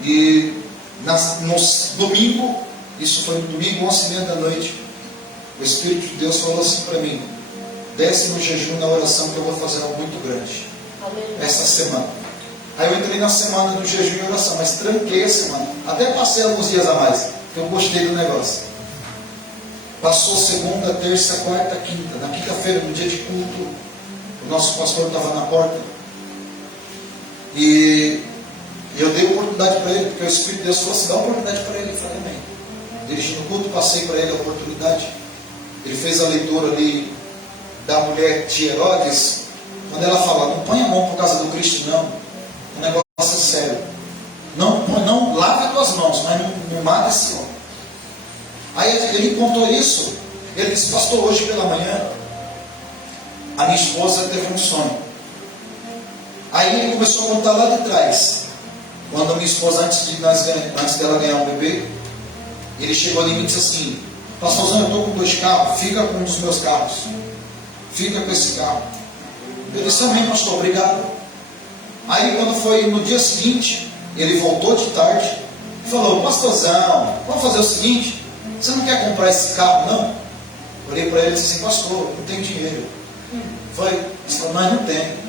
E no domingo, isso foi no domingo, 11h30 da noite, o Espírito de Deus falou assim para mim: desce no jejum, na oração, que eu vou fazer algo muito grande essa semana. Aí eu entrei na semana do jejum e oração, mas tranquei a semana. Até passei alguns dias a mais, porque eu gostei do negócio. Passou segunda, terça, quarta, quinta. Na quinta-feira, no dia de culto, o nosso pastor estava na porta. E eu dei oportunidade para ele, porque o Espírito de Deus falou assim: dá oportunidade para ele. Eu falei: amém. Dirigindo o culto, passei para ele a oportunidade. Ele fez a leitura ali da mulher de Herodes. Quando ela fala: não põe a mão por causa do Cristo, não. O negócio é sério. Não lave as tuas mãos, mas não mata esse homem. Aí ele contou isso. Ele disse: pastor, hoje pela manhã a minha esposa teve um sonho. Aí ele começou a contar lá de trás. Quando a minha esposa, antes dela ganhar um bebê, ele chegou em mim e disse assim: pastorzão, eu estou com 2 carros, fica com um dos meus carros. Fica com esse carro. Eu disse: amém, pastor, obrigado. Aí quando foi no dia seguinte, ele voltou de tarde e falou: pastorzão, vamos fazer o seguinte, você não quer comprar esse carro, não? Eu olhei para ele e disse assim: pastor, não tenho dinheiro. Ele falou: nós não temos.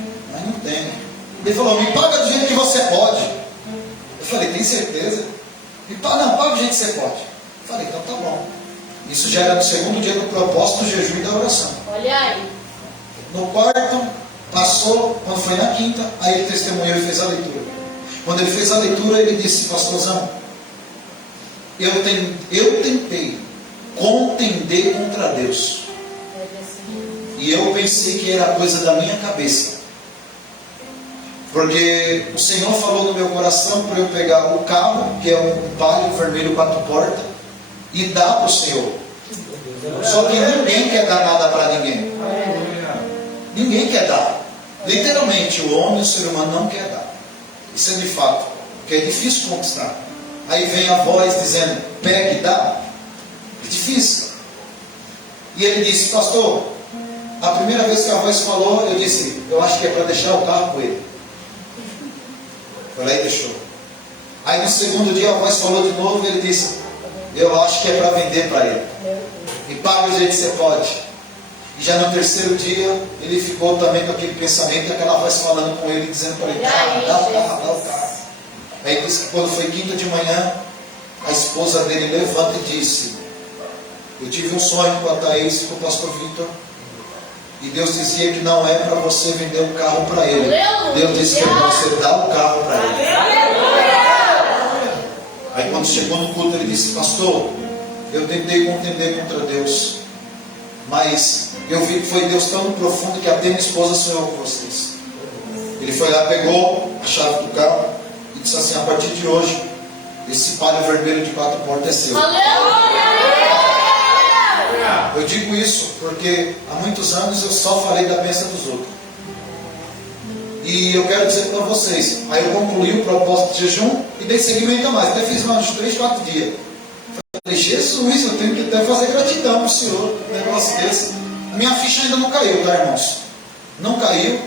Ele falou: me paga do jeito que você pode. Eu falei: tem certeza? Ele falou: não, paga do jeito que você pode. Eu falei: então tá bom. Isso já era no segundo dia do propósito do jejum e da oração. Olha aí. No quarto, passou, quando foi na quinta, aí ele testemunhou e fez a leitura. Quando ele fez a leitura, ele disse: pastorzão, eu tentei contender contra Deus. E eu pensei que era coisa da minha cabeça. Porque o Senhor falou no meu coração para eu pegar o carro, que é um Palio vermelho 4 portas, e dar para o Senhor. Só que ninguém quer dar nada para ninguém. Ninguém quer dar. Literalmente, o homem, o ser humano não quer dar. Isso é de fato, porque é difícil conquistar. Aí vem a voz dizendo: pegue e dá. É difícil. E ele disse: pastor, a primeira vez que a voz falou, eu disse: eu acho que é para deixar o carro com ele. Foi lá e deixou. Aí no segundo dia a voz falou de novo e ele disse: eu acho que é para vender para ele. E paga do jeito que você pode. E já no terceiro dia, ele ficou também com aquele pensamento, aquela voz falando com ele, dizendo para ele: dá o carro. Aí disse que quando foi quinta de manhã, a esposa dele levanta e disse: eu tive um sonho com a Thaís e com o pastor Vitor, e Deus dizia que não é para você vender o carro para ele. Deus disse que é para você dar o carro para ele. Aí quando chegou no culto, ele disse: pastor, eu tentei contender contra Deus, mas eu vi que foi Deus tão profundo que até minha esposa sonhou com vocês. Ele foi lá, pegou a chave do carro e disse assim: a partir de hoje, esse Palio vermelho de 4 portas é seu. Eu digo isso porque há muitos anos eu só falei da bênção dos outros. E eu quero dizer para vocês, aí eu concluí o propósito de jejum e dei seguimento a mais. Até fiz mais uns 3, 4 dias. Falei: Jesus, eu tenho que até fazer gratidão para o Senhor, um negócio desse. A minha ficha ainda não caiu, tá, irmãos? Não caiu,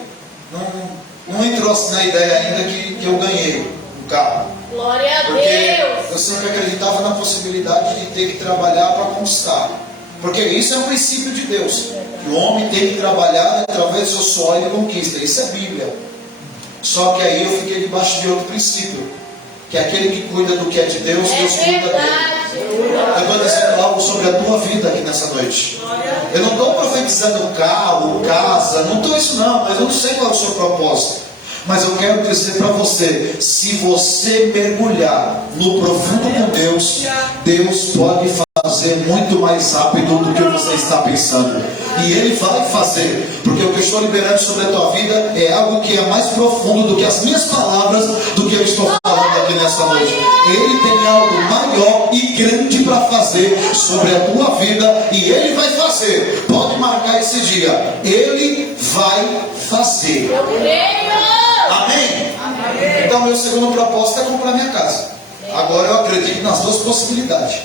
não entrou assim na ideia ainda que eu ganhei o carro. Glória a Porque Deus. eu sempre acreditava na possibilidade de ter que trabalhar para conquistar. Porque isso é um princípio de Deus, que o homem tem que trabalhar através do seu suor e conquista. Isso é Bíblia. Só que aí eu fiquei debaixo de outro princípio, que aquele que cuida do que é de Deus, Deus cuida dele. Eu estou dizendo algo sobre a tua vida aqui nessa noite. Eu não estou profetizando carro, casa, não estou isso não, mas eu não sei qual é o seu propósito. Mas eu quero dizer para você, se você mergulhar no profundo com Deus, Deus pode fazer muito mais rápido do que você está pensando. E Ele vai fazer, porque o que eu estou liberando sobre a tua vida é algo que é mais profundo do que as minhas palavras, do que eu estou falando aqui nessa noite. Ele tem algo maior e grande para fazer sobre a tua vida, e Ele vai fazer. Pode marcar esse dia, Ele vai fazer. Eu creio. Amém? Amém? Então meu segundo propósito é comprar minha casa. Agora eu acredito nas duas possibilidades.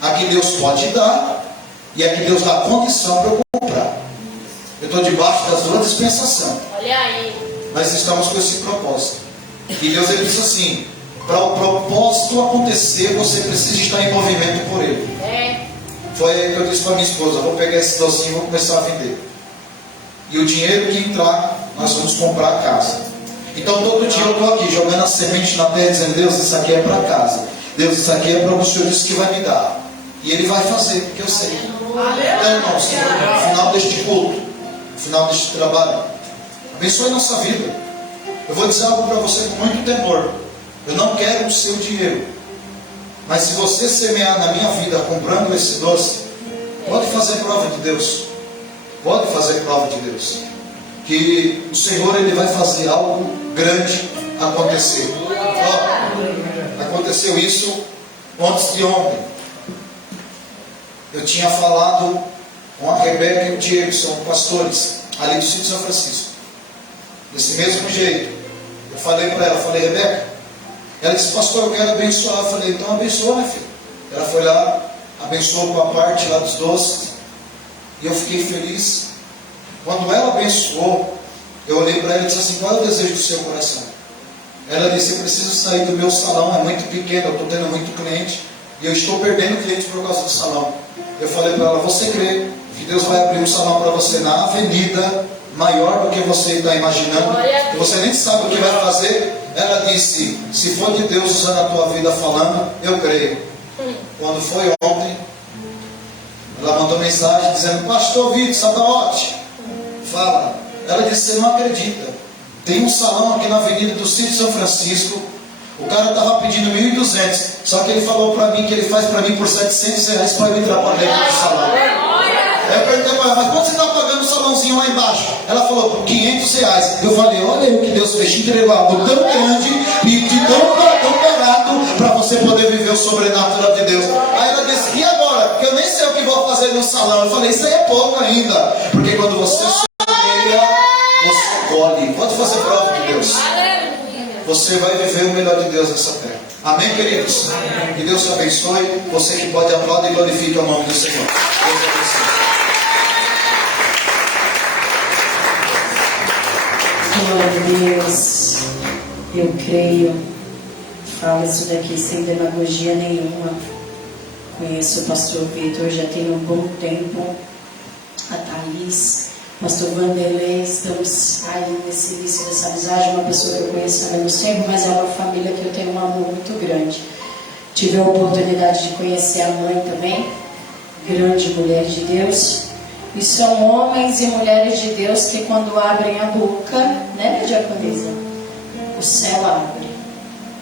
A que Deus pode dar e a que Deus dá condição para eu comprar. Eu estou debaixo das duas dispensações. Olha aí. Nós estamos com esse propósito. E Deus ele disse assim: para o propósito acontecer, você precisa estar em movimento por ele. Foi aí que eu disse para minha esposa: vou pegar esse docinho e vou começar a vender. E o dinheiro que entrar, nós vamos comprar a casa. Então todo dia eu estou aqui jogando a semente na terra, dizendo: Deus, isso aqui é para casa. Deus, isso aqui é para o que o Senhor disse que vai me dar. E Ele vai fazer, porque eu sei. Então, irmãos, no final deste culto, no final deste trabalho, abençoe nossa vida. Eu vou dizer algo para você com muito temor. Eu não quero o seu dinheiro. Mas se você semear na minha vida comprando esse doce, pode fazer prova de Deus. Pode fazer prova de Deus. Que o Senhor ele vai fazer algo grande acontecer. Ó, aconteceu isso antes de ontem. Eu tinha falado com a Rebeca e o Diego, são pastores ali do sítio São Francisco. Desse mesmo jeito. Eu falei para ela, falei: Rebeca, ela disse: pastor, eu quero abençoar. Eu falei: então abençoa, minha filha. Ela foi lá, abençoou com a parte lá dos doces. E eu fiquei feliz. Quando ela abençoou, eu olhei para ela e disse assim: qual é o desejo do seu coração? Ela disse: eu preciso sair do meu salão, é muito pequeno, eu estou tendo muito cliente. E eu estou perdendo clientes por causa do salão. Eu falei para ela: você crê que Deus vai abrir um salão para você na avenida, maior do que você está imaginando, que você nem sabe o que vai fazer? Ela disse: se for de Deus usando a tua vida falando, eu creio. Quando foi ontem, ela mandou mensagem dizendo: pastor Vitor Sabaote, fala. Ela disse: você não acredita, tem um salão aqui na avenida do sítio São Francisco. O cara estava pedindo 1.200, só que ele falou para mim que ele faz para mim por R$700 para eu entrar para dentro do salão. Eu perguntei para ela: mas quanto você está pagando o salãozinho lá embaixo? Ela falou: por R$500. Eu falei: olha aí o que Deus fez, te entregou algo tão grande e tão barato para você poder viver o sobrenatural de Deus. Aí ela disse: e agora? Porque eu nem sei o que vou fazer no salão. Eu falei: isso aí é pouco ainda, porque quando você semeia, você colhe. Pode fazer prova de Deus. Você vai viver o melhor de Deus nessa terra. Amém, queridos? Que Deus te abençoe. Você que pode aplaudir e glorifique o nome do Senhor. Deus abençoe. Glória a Deus. Eu creio. Fala isso daqui sem demagogia nenhuma. Conheço o pastor Vitor já tem um bom tempo. A Thaís, pastor Vanderlei, estamos aí nesse início dessa amizade. Uma pessoa que eu conheço há menos tempo, mas é uma família que eu tenho um amor muito grande. Tive a oportunidade de conhecer a mãe também, grande mulher de Deus. E são homens e mulheres de Deus que quando abrem a boca, né, diaconisa? O céu abre.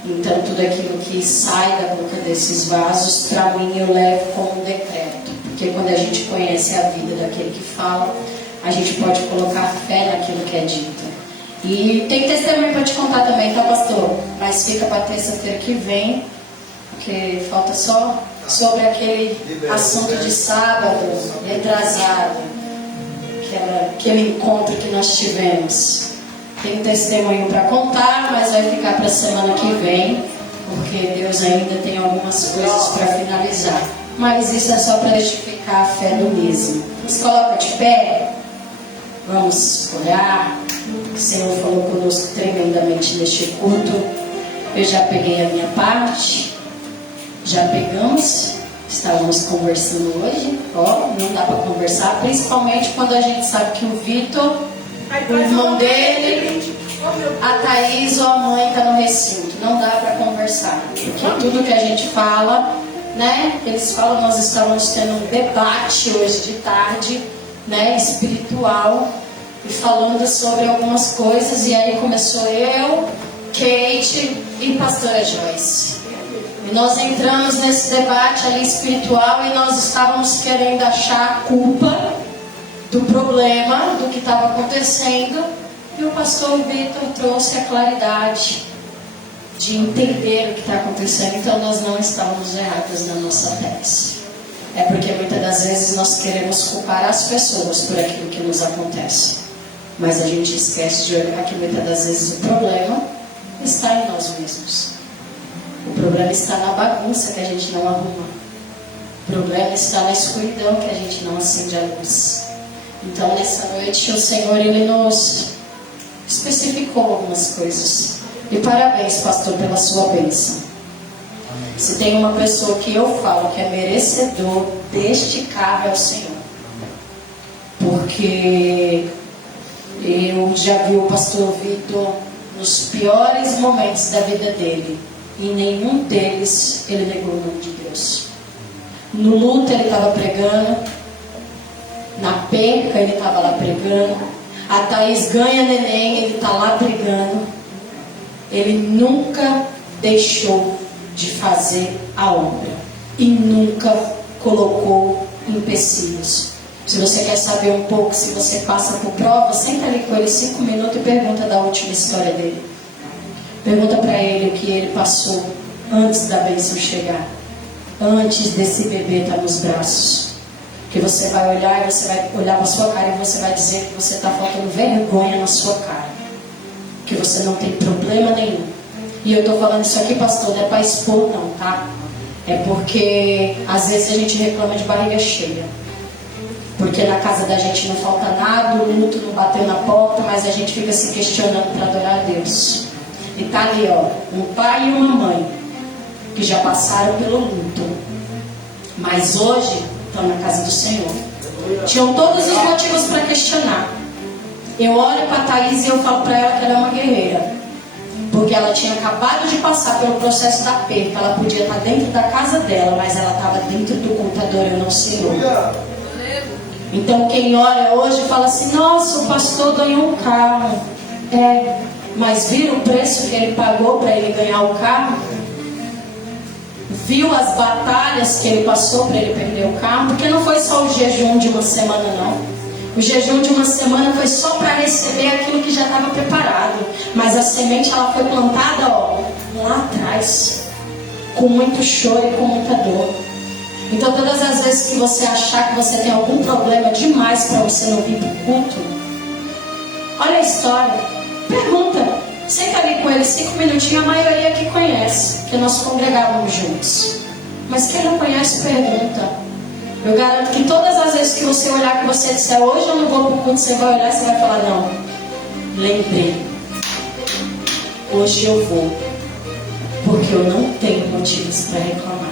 Então tudo aquilo que sai da boca desses vasos, para mim eu levo como um decreto. Porque quando a gente conhece a vida daquele que fala, a gente pode colocar fé naquilo que é dito. E tem testemunho para te contar também, tá, pastor? Mas fica para terça-feira que vem, porque falta só sobre aquele assunto de sábado, retrasado, aquele encontro que nós tivemos. Tem testemunho para contar, mas vai ficar para a semana que vem, porque Deus ainda tem algumas coisas para finalizar. Mas isso é só para testificar a fé do mesmo. Se coloca de pé, vamos orar. O Senhor falou conosco tremendamente neste culto. Eu já peguei a minha parte, já pegamos. Estávamos conversando hoje. Ó, não dá para conversar, principalmente quando a gente sabe que o Vitor, o irmão dele, a Thaís ou a mãe está no recinto. Não dá para conversar, porque tudo que a gente fala, né? Eles falam, nós estávamos tendo um debate hoje de tarde, né? Espiritual, e falando sobre algumas coisas. E aí começou eu, Kate e pastora Joyce. E nós entramos nesse debate ali espiritual e nós estávamos querendo achar a culpa do problema, do que estava acontecendo. E o pastor Vitor trouxe a claridade de entender o que está acontecendo. Então nós não estávamos errados na nossa tese. É porque muitas das vezes nós queremos culpar as pessoas por aquilo que nos acontece. Mas a gente esquece de olhar que muitas das vezes o problema está em nós mesmos. O problema está na bagunça que a gente não arruma. O problema está na escuridão que a gente não acende a luz. Então nessa noite o Senhor ele nos especificou algumas coisas. E parabéns, pastor, pela sua bênção. Se tem uma pessoa que eu falo que é merecedor deste carro, é o Senhor. Porque eu já vi o pastor Vitor nos piores momentos da vida dele. E em nenhum deles ele negou o nome de Deus. No luto ele estava pregando. Na perca ele estava lá pregando. A Thaís ganha neném, ele está lá pregando. Ele nunca deixou de fazer a obra. E nunca colocou empecilhos. Se você quer saber um pouco, se você passa por prova, senta ali com ele 5 minutos e pergunta da última história dele. Pergunta para ele o que ele passou antes da bênção chegar. Antes desse bebê estar nos braços. Que você vai olhar e você vai olhar para a sua cara e você vai dizer que você está faltando vergonha na sua cara. Que você não tem problema nenhum. E eu estou falando isso aqui, pastor, não é para expor não, tá? É porque às vezes a gente reclama de barriga cheia. Porque na casa da gente não falta nada, o luto não bateu na porta, mas a gente fica se questionando para adorar a Deus. E tá ali, ó, um pai e uma mãe que já passaram pelo luto, mas hoje estão na casa do Senhor. Tinham todos os motivos para questionar. Eu olho para a Thaís e eu falo para ela que ela é uma guerreira, porque ela tinha acabado de passar pelo processo da perca. Ela podia estar dentro da casa dela, mas ela estava dentro do computador e não Senhor. Então quem olha hoje fala assim: nossa, o pastor ganhou um carro. É, mas viram o preço que ele pagou para ele ganhar o carro? Viu as batalhas que ele passou para ele perder o carro? Porque não foi só o jejum de uma semana, não. O jejum de uma semana foi só para receber aquilo que já estava preparado. Mas a semente ela foi plantada, ó, lá atrás, com muito choro e com muita dor. Então todas as vezes que você achar que você tem algum problema demais para você não vir para o culto, olha a história, pergunta, senta ali com ele 5 minutinhos. A maioria aqui conhece, porque nós congregávamos juntos. Mas quem não conhece, pergunta. Eu garanto que todas as vezes que você olhar, que você disser hoje eu não vou para o culto, você vai olhar e você vai falar: não, lembrei, hoje eu vou, porque eu não tenho motivos para reclamar.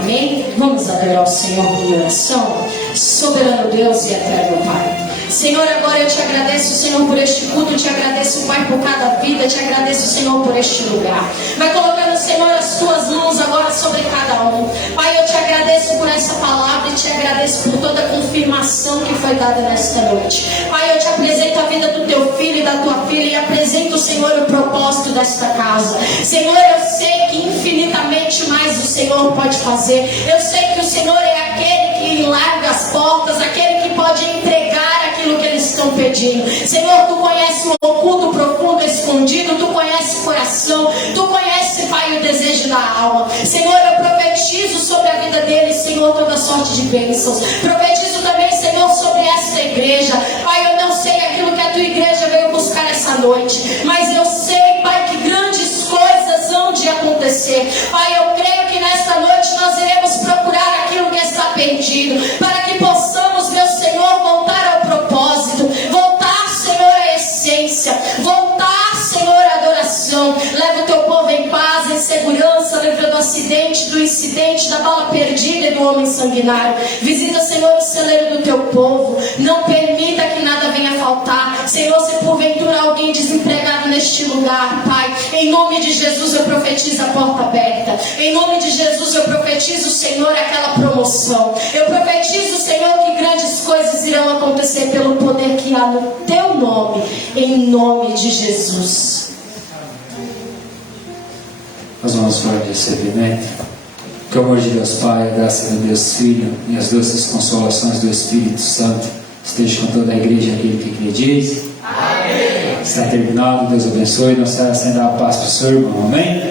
Amém? Vamos adorar o Senhor em oração. Soberano Deus e eterno Pai, Senhor, agora eu te agradeço, Senhor, por este culto. Eu te agradeço, Pai, por cada vida. Eu te agradeço, Senhor, por este lugar. Vai colocando, Senhor, as tuas mãos agora sobre cada um. Pai, eu te agradeço por essa palavra e te agradeço por toda a confirmação que foi dada nesta noite. Pai, eu te apresento a vida do teu filho e da tua filha e apresento, Senhor, o propósito desta casa. Senhor, eu sei que infinitamente mais o Senhor pode fazer. Eu sei que o Senhor é aquele que larga as portas, aquele que pode entregar aquilo que eles estão pedindo. Senhor, tu conhece o oculto, profundo, escondido. Tu conhece o coração. Tu conhece, Pai, o desejo da alma. Senhor, eu profetizo sobre a vida deles, Senhor, toda sorte de bênçãos. Profetizo também, Senhor, sobre esta igreja. Pai, eu não sei aquilo que a tua igreja veio buscar essa noite, mas eu sei, Pai, que grandes coisas hão de acontecer. Pai, eu creio que nesta noite nós iremos procurar aquilo que está perdido, para que possamos, meu Senhor, voltar ao propósito, voltar, Senhor, à essência, voltar, Senhor, à adoração. Leva o teu povo em paz, em segurança, livra do acidente, do incidente, da bala perdida e do homem sanguinário. Visita, Senhor, o celeiro do teu povo. Não permita que nada venha faltar. Senhor, se porventura alguém desempregado neste lugar, Pai, em nome de Jesus eu profetizo a porta aberta. Em nome de Jesus eu profetizo, Senhor, aquela promoção. Eu profetizo, Senhor, que grandes coisas irão acontecer pelo poder que há no teu nome, em nome de Jesus. Nós vamos para o recebimento. Que o amor de Deus Pai, a graça de Deus Filho e as doces consolações do Espírito Santo esteja com toda a igreja, aquele que acredite. Amém. Está terminado, Deus abençoe. Nós estamos sendo a paz para o seu irmão. Amém?